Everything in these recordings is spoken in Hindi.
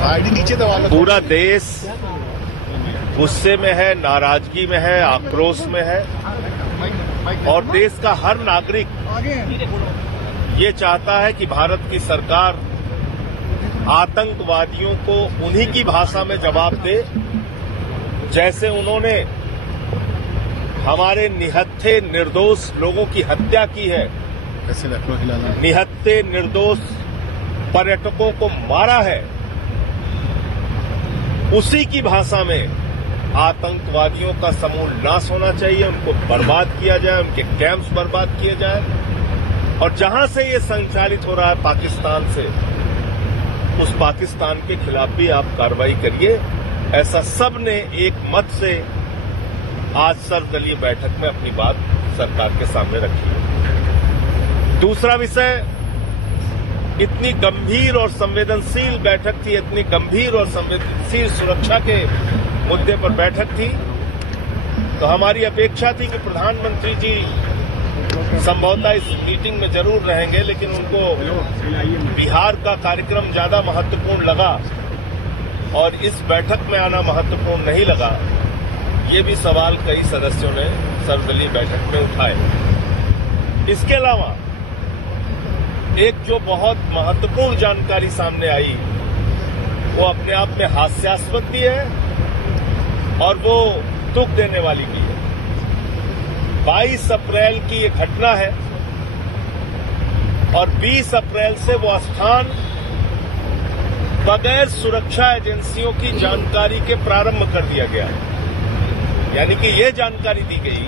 नीचे दबा लो। पूरा देश गुस्से में है, नाराजगी में है, आक्रोश में है और देश का हर नागरिक ये चाहता है कि भारत की सरकार आतंकवादियों को उन्हीं की भाषा में जवाब दे जैसे उन्होंने हमारे निहत्थे निर्दोष लोगों की हत्या की है, निहत्थे निर्दोष पर्यटकों को मारा है, उसी की भाषा में आतंकवादियों का समूल नाश होना चाहिए, उनको बर्बाद किया जाए, उनके कैंप्स बर्बाद किए जाए और जहां से ये संचालित हो रहा है पाकिस्तान से, उस पाकिस्तान के खिलाफ भी आप कार्रवाई करिए। ऐसा सब ने एक मत से आज सर्वदलीय बैठक में अपनी बात सरकार के सामने रखी है। दूसरा विषय, इतनी गंभीर और संवेदनशील बैठक थी, इतनी गंभीर और संवेदनशील सुरक्षा के मुद्दे पर बैठक थी, तो हमारी अपेक्षा थी कि प्रधानमंत्री जी संभवतः इस मीटिंग में जरूर रहेंगे, लेकिन उनको बिहार का कार्यक्रम ज्यादा महत्वपूर्ण लगा और इस बैठक में आना महत्वपूर्ण नहीं लगा। ये भी सवाल कई सदस्यों ने सर्वदलीय बैठक में उठाए। इसके अलावा एक जो बहुत महत्वपूर्ण जानकारी सामने आई वो अपने आप में हास्यास्पद भी है और वो दुख देने वाली भी है। 22 अप्रैल की ये घटना है और 20 अप्रैल से वो स्थान बगैर सुरक्षा एजेंसियों की जानकारी के प्रारंभ कर दिया गया है। यानी कि ये जानकारी दी गई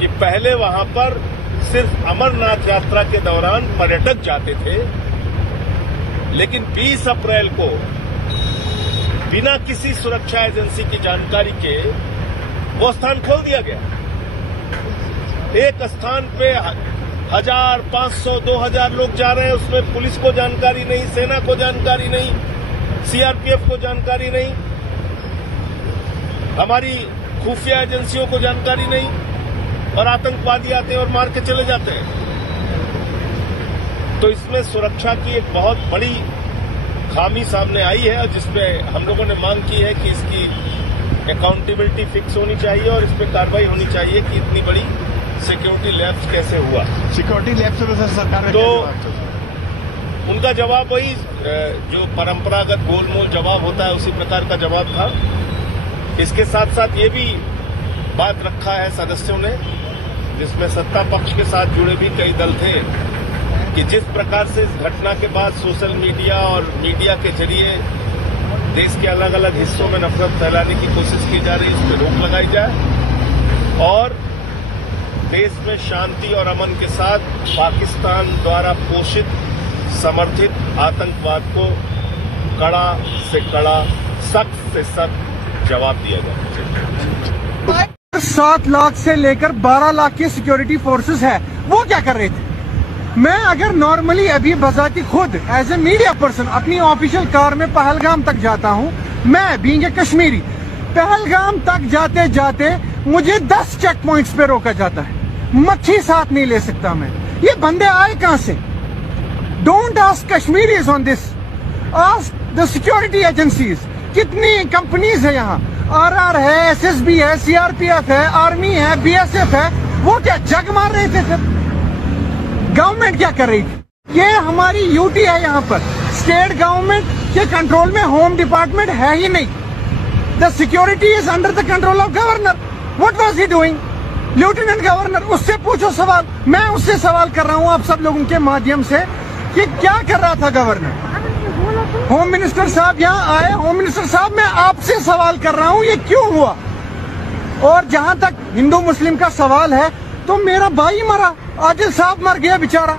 कि पहले वहां पर सिर्फ अमरनाथ यात्रा के दौरान पर्यटक जाते थे, लेकिन 20 अप्रैल को बिना किसी सुरक्षा एजेंसी की जानकारी के वो स्थान खोल दिया गया। एक स्थान पे 1000, 500, 2000 लोग जा रहे हैं, उसमें पुलिस को जानकारी नहीं, सेना को जानकारी नहीं, सीआरपीएफ को जानकारी नहीं, हमारी खुफिया एजेंसियों को जानकारी नहीं और आतंकवादी आते हैं और मार के चले जाते हैं। तो इसमें सुरक्षा की एक बहुत बड़ी खामी सामने आई है, जिसपे हम लोगों ने मांग की है कि इसकी अकाउंटेबिलिटी फिक्स होनी चाहिए और इस पर कार्रवाई होनी चाहिए कि इतनी बड़ी सिक्योरिटी लैप्स कैसे हुआ। सिक्योरिटी लैप्स तो सरकार तो उनका जवाब वही जो परंपरागत गोलमोल जवाब होता है उसी प्रकार का जवाब था। इसके साथ साथ ये भी बात रखा है सदस्यों ने, जिसमें सत्ता पक्ष के साथ जुड़े भी कई दल थे, कि जिस प्रकार से इस घटना के बाद सोशल मीडिया और मीडिया के जरिए देश के अलग अलग हिस्सों में नफरत फैलाने की कोशिश की जा रही है, इस पर रोक लगाई जाए और देश में शांति और अमन के साथ पाकिस्तान द्वारा पोषित समर्थित आतंकवाद को कड़ा से कड़ा, सख्त से सख्त जवाब दिया जाए। 7 लाख से लेकर 12 लाख की सिक्योरिटी फोर्सेस है, वो क्या कर रहे थे? मैं अगर नॉर्मली अभी बजाती खुद एज ए मीडिया पर्सन अपनी ऑफिशियल कार में पहलगाम तक जाता हूँ, मैं बीइंग ए कश्मीरी पहलगाम तक जाते जाते मुझे 10 चेक पॉइंट्स पे रोका जाता है, मक्खी साथ नहीं ले सकता मैं। ये बंदे आए कहां से? Don't ask Kashmiris on this, ask the security agencies. कितनी कंपनीज है यहाँ, आरआर है, एसएसबी है, सीआरपीएफ है, आर्मी है, बीएसएफ है, वो क्या जग मार रहे थे? फिर गवर्नमेंट क्या कर रही थी? ये हमारी यूटी है यहाँ पर, स्टेट गवर्नमेंट के कंट्रोल में होम डिपार्टमेंट है ही नहीं। The security is under the control of governor. What was he doing? Lieutenant governor, उससे पूछो सवाल। मैं उससे सवाल कर रहा हूँ आप सब लोगों के माध्यम से कि क्या कर रहा था गवर्नर? होम मिनिस्टर साहब यहाँ आए, होम मिनिस्टर साहब मैं आपसे सवाल कर रहा हूँ ये क्यों हुआ? और जहां तक हिंदू मुस्लिम का सवाल है तो मेरा भाई मरा, आदिल साहब मर गया बेचारा।